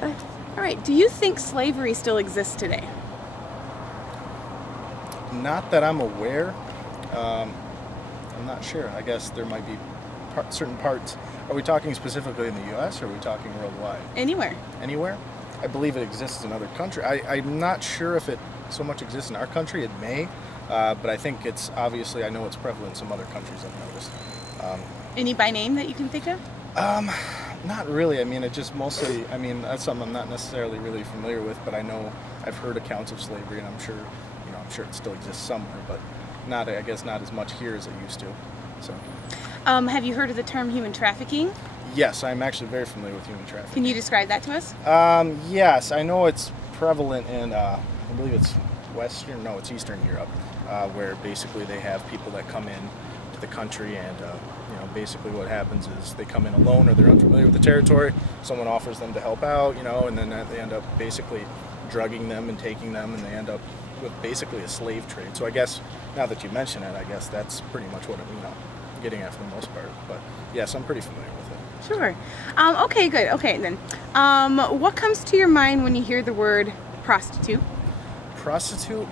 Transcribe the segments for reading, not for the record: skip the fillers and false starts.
Go ahead. All right. Do you think slavery still exists today? Not that I'm aware. I'm not sure. I guess there might be certain parts. Are we talking specifically in the U.S. or are we talking worldwide? Anywhere. Anywhere? I believe it exists in other countries. I'm not sure if it so much exists in our country. It may, but I think it's obviously, I know it's prevalent in some other countries I've noticed. Any by name that you can think of? Not really. I mean, it just mostly, I mean, that's something I'm not necessarily really familiar with, but I know I've heard accounts of slavery, and I'm sure it still exists somewhere, but not, I guess, not as much here as it used to. So. Have you heard of the term human trafficking? Yes, I'm actually very familiar with human trafficking. Can you describe that to us? Yes, I know it's prevalent in, I believe it's it's Eastern Europe, where basically they have people that come in to the country and, basically what happens is they come in alone or they're unfamiliar with the territory, someone offers them to help out, and then they end up basically drugging them and taking them, and they end up with basically a slave trade. So I guess, now that you mention it, I guess that's pretty much what I'm getting at for the most part. But yes, I'm pretty familiar with it. Sure. Okay, good. Okay, then. What comes to your mind when you hear the word prostitute? Prostitute?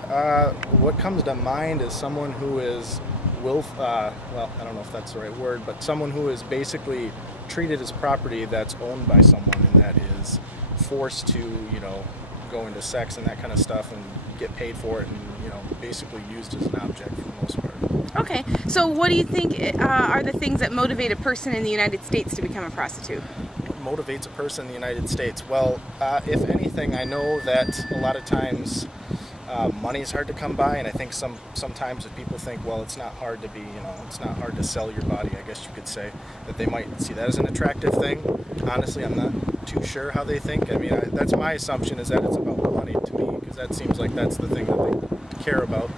What comes to mind is someone who is well, I don't know if that's the right word, but someone who is basically treated as property that's owned by someone and that is forced to, go into sex and that kind of stuff and get paid for it and, basically used as an object for the most part. Okay, so what do you think are the things that motivate a person in the United States to become a prostitute? What motivates a person in the United States? Well, if anything, I know that a lot of times money is hard to come by, and I think sometimes if people think, well, it's not hard to be, it's not hard to sell your body, I guess you could say, that they might see that as an attractive thing. Honestly, I'm not too sure how they think. I mean, that's my assumption, is that it's about money to me, because that seems like that's the thing that they care about.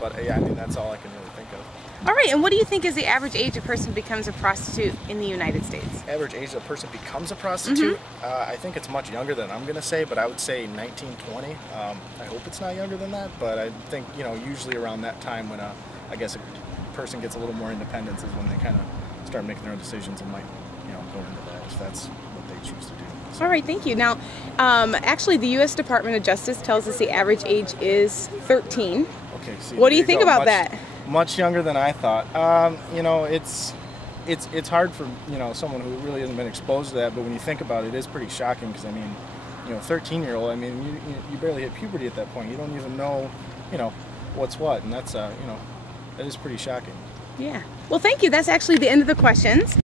But yeah, I mean, that's all I can really think of. All right, and what do you think is the average age a person becomes a prostitute in the United States? Average age a person becomes a prostitute? I think it's much younger than I'm going to say, but I would say 19, 20. I hope it's not younger than that, but I think, usually around that time when I guess a person gets a little more independence is when they kind of start making their own decisions and might, go into that if that's what they choose to do. So. All right, thank you. Now, actually, the U.S. Department of Justice tells us the average age is 13. Okay, see, what do you think about that? Much younger than I thought. It's hard for someone who really hasn't been exposed to that. But when you think about it, it is pretty shocking because 13-year-old. I mean, you barely hit puberty at that point. You don't even know, what's what, and that's that is pretty shocking. Yeah. Well, thank you. That's actually the end of the questions.